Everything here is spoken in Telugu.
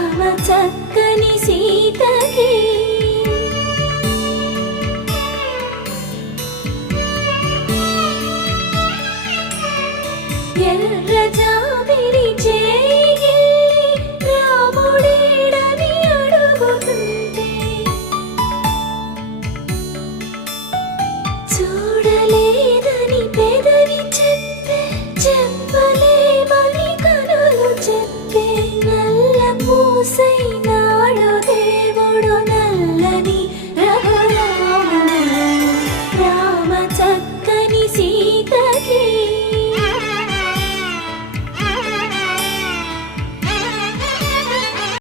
రామ చక్కని సీతకి ఎర్ర జాబిలి చేయి రాముడేడని అడుగుతుంటే చూడలేదని పెదవి చెప్పే చెప్పలేమని కనులు చెప్పే నల్ల పూసై